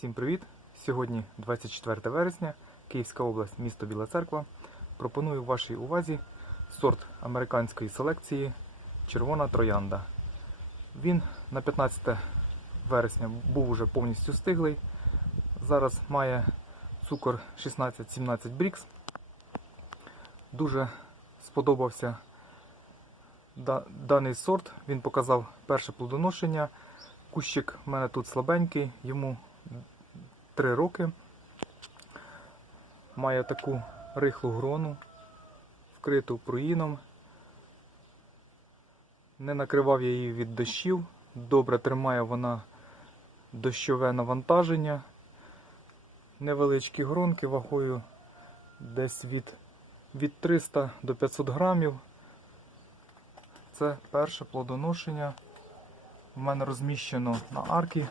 Всім привіт! Сьогодні 24 вересня, Київська область, місто Біла Церква. Пропоную вашій увазі сорт американської селекції Червона троянда. Він на 15 вересня був уже повністю стиглий. Зараз має цукор 16-17 брікс. Дуже сподобався даний сорт. Він показав перше плодоношення. Кущик в мене тут слабенький, йому 3 роки. Має таку рихлу грону, вкриту пруїном. Не накривав я її від дощів. Добре тримає вона дощове навантаження. Невеличкі гронки вагою десь від, від 300 до 500 грамів. Це перше плодоношення. У мене розміщено на аркі.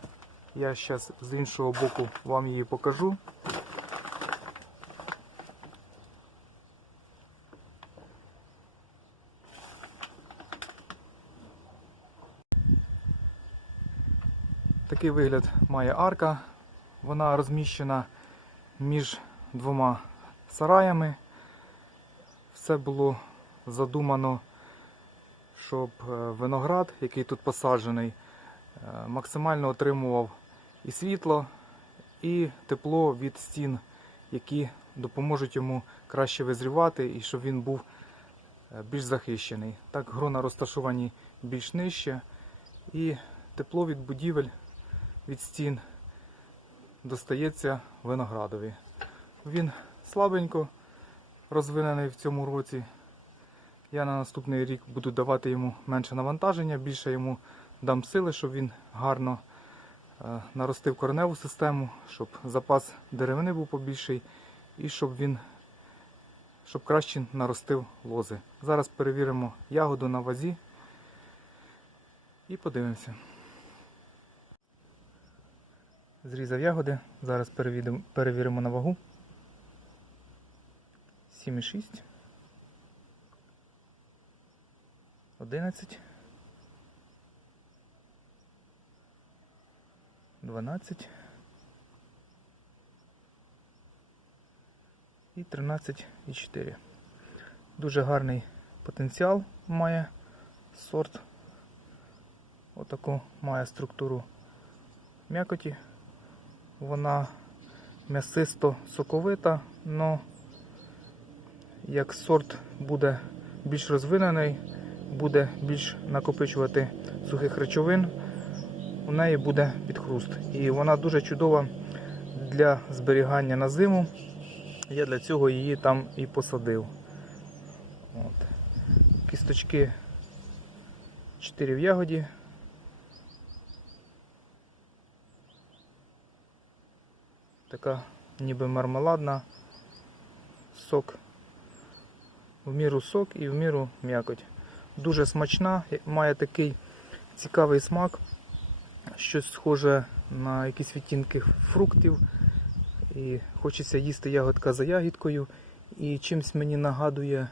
Я зараз з іншого боку вам її покажу. Такий вигляд має арка. Вона розміщена між двома сараями. Все було задумано, щоб е, виноград, який тут посаджений, е, максимально отримував і світло, і тепло від стін, які допоможуть йому краще визрівати і щоб він був е, більш захищений. Так, грона розташовані більш нижче, і тепло від будівель, від стін достається виноградові. Він слабенько розвинений в цьому році. Я на наступний рік буду давати йому менше навантаження, більше йому дам сили, щоб він гарно наростив кореневу систему, щоб запас деревини був побільший і щоб він щоб краще наростив лози. Зараз перевіримо ягоду на вазі і подивимося. Зрізав ягоди. Зараз перевіримо, перевіримо на вагу. 7,6. 11. 12 і 13 і 4. Дуже гарний потенціал має сорт. Отаку має структуру м'якоті. Вона м'ясисто соковита, але як сорт буде більш розвинений, буде більш накопичувати сухих речовин, у неї буде підхруст. І вона дуже чудова для зберігання на зиму. Я для цього її там і посадив. От. Кісточки 4 в ягоді. Така ніби мармеладна сок. В міру сок і в міру м'якоть. Дуже смачна, має такий цікавий смак, щось схоже на якісь відтінки фруктів. І хочеться їсти ягодка за ягідкою. І чимсь мені нагадує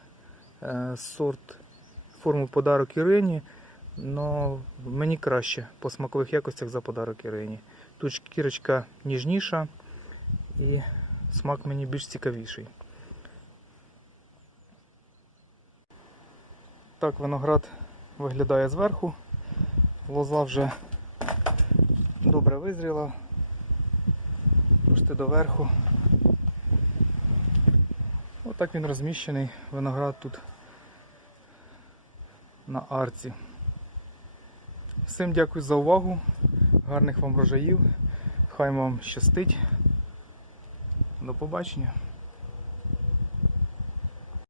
е, сорт форму подарок Ірині. але мені краще по смакових якостях за подарок Ірині. Тут шкірочка ніжніша і смак мені більш цікавіший. Так виноград виглядає зверху. Лоза вже добре визріла. Пушти доверху. Отак він розміщений, виноград тут на арці. Всім дякую за увагу, гарних вам врожаїв, хай вам щастить. До побачення.